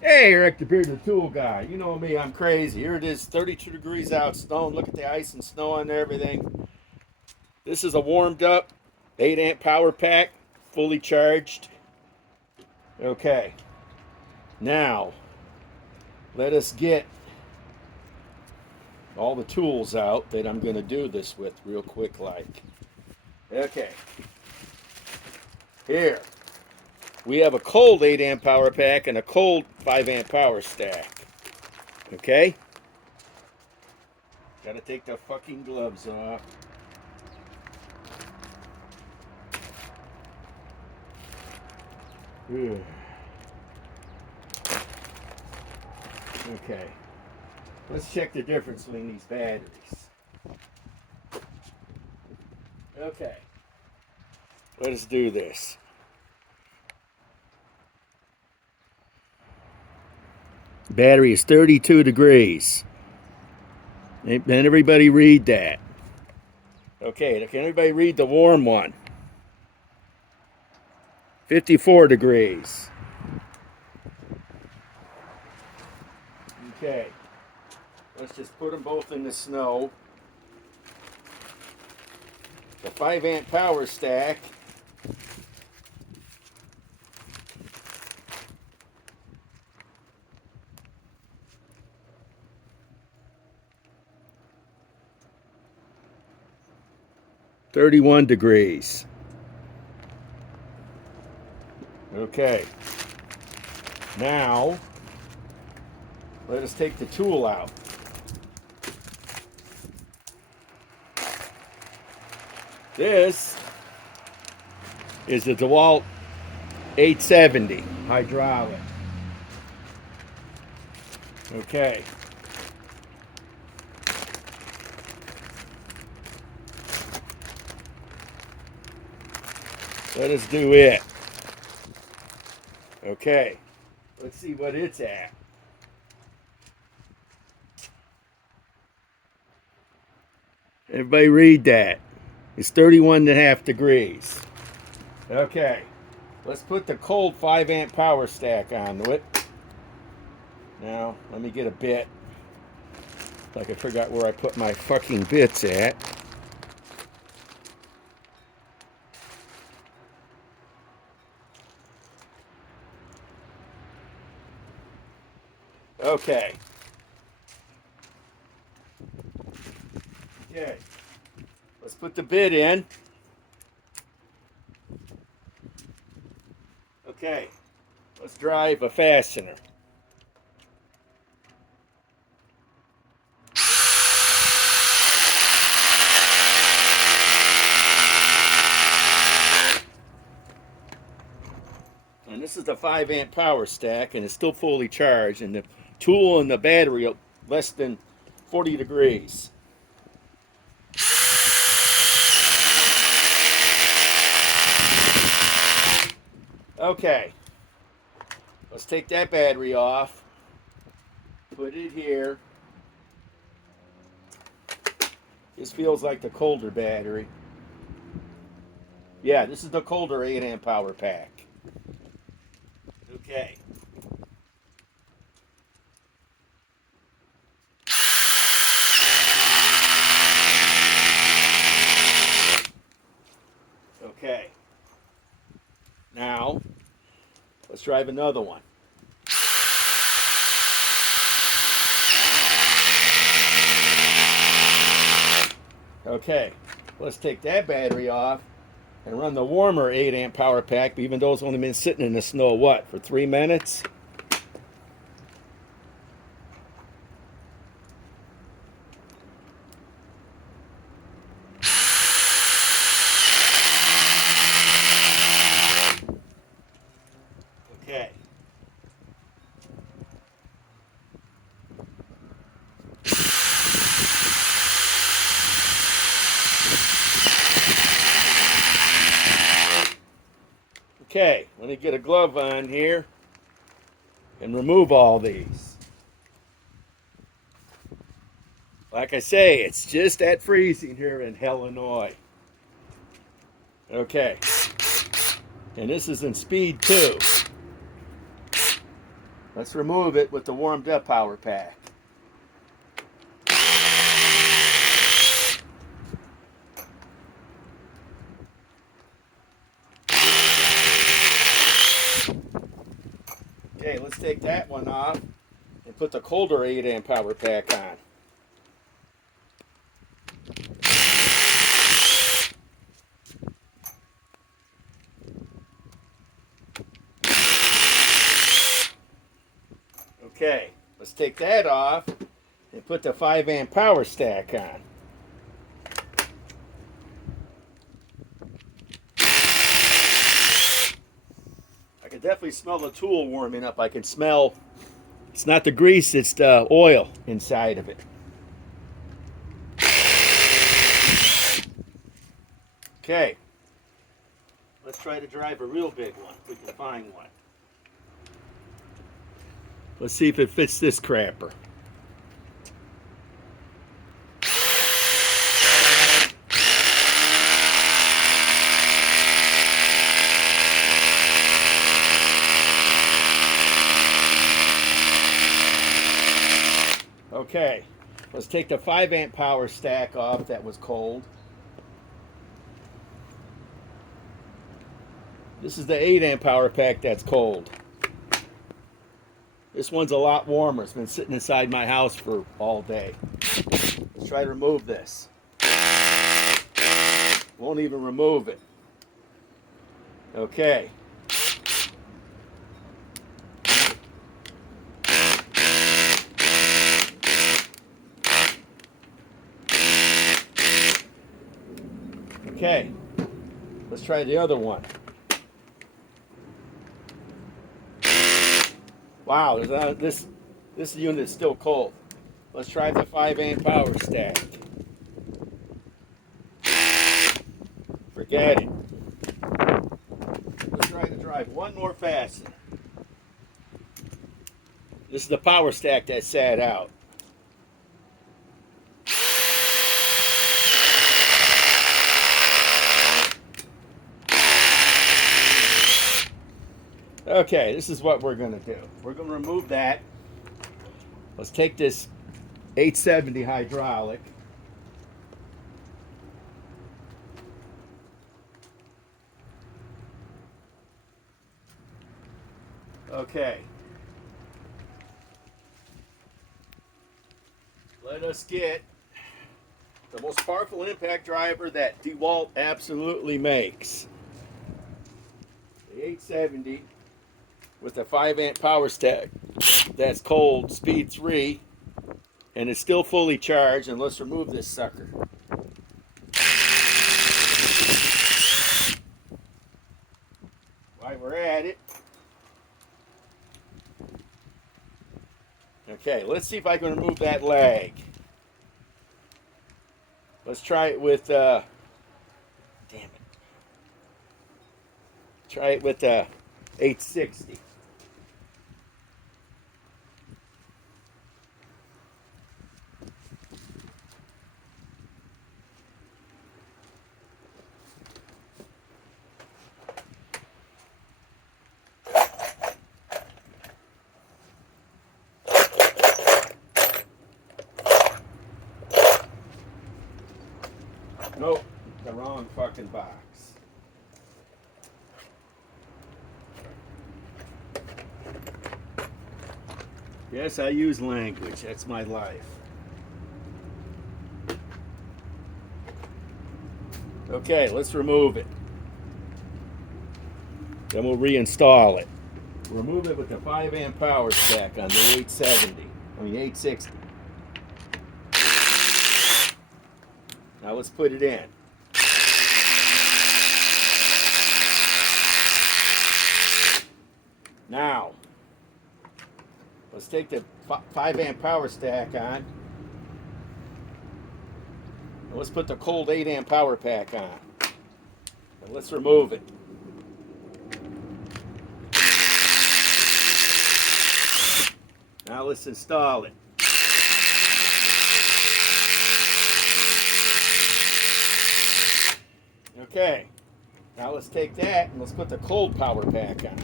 Hey, Eric the Bearded Tool Guy. You know me, I'm crazy. Here it is, 32 degrees out, snow. Look at the ice and snow on everything. This is a warmed up 8 amp power pack, fully charged. Okay, now let us get all the tools out that I'm going to do this with real quick like. Okay, here we have a cold 8 amp power pack and a cold 5 amp power stack. Okay, gotta take the fucking gloves off. Ugh. Okay, let's check the difference between these batteries. Okay, let us do this. Battery is 32 degrees. Can everybody read that? Okay, can everybody read the warm one? 54 degrees. Okay, let's just put them both in the snow. The 5 amp power stack. $31 degrees. Okay. Now, let us take the tool out. This is the Dewalt 870 hydraulic. Okay. Let us do it. Okay. Let's see what it's at. Everybody read that. It's 31.5 degrees. Okay. Let's put the cold 5 amp power stack onto it. Now, let me get a bit. Like I forgot where I put my fucking bits at. Okay. Okay. Let's put the bit in. Okay. Let's drive a fastener. And this is the 5 amp power stack, and it's still fully charged, and the tool and the battery are less than 40 degrees. Okay, let's take that battery off, put it here. This feels like the colder battery. Yeah, this is the colder 8 amp power pack. Okay. Okay. Now, let's drive another one. Okay, let's take that battery off and run the warmer 8 amp power pack, even though it's only been sitting in the snow, what, for 3 minutes? Okay. Okay, let me get a glove on here and remove all these. Like I say, it's just at freezing here in Illinois. Okay, and this is in speed 2. Let's remove it with the warmed up power pack. Okay, let's take that one off and put the colder 8 amp power pack on. Okay, let's take that off and put the 5 amp power stack on. I can definitely smell the tool warming up. I can smell, it's not the grease, it's the oil inside of it. Okay, let's try to drive a real big one, if we can find one. Let's see if it fits this crapper. Okay, let's take the 5 amp power stack off that was cold. This is the 8 amp power pack that's cold. This one's a lot warmer. It's been sitting inside my house for all day. Let's try to remove this. Won't even remove it. Okay. Okay, let's try the other one. Wow, this unit is still cold. Let's try the 5 amp power stack. Forget it. Let's try to drive one more fastener. This is the power stack that sat out. Okay, this is what we're going to do. We're going to remove that. Let's take this 870 hydraulic. Okay. Let us get the most powerful impact driver that Dewalt absolutely makes. The 870 with a 5 amp power stack that's cold, speed 3, and it's still fully charged. And let's remove this sucker. While we're at it, okay, let's see if I can remove that lag. Let's try it with damn it. Try it with 860. Nope, the wrong fucking box. Yes, I use language. That's my life. Okay, let's remove it. Then we'll reinstall it. Remove it with the 5 amp power stack on the 860. Now let's put it in. Now, let's take the 5 amp power stack on. And let's put the cold 8 amp power pack on. And let's remove it. Now let's install it. Okay, now let's take that and let's put the cold power pack on.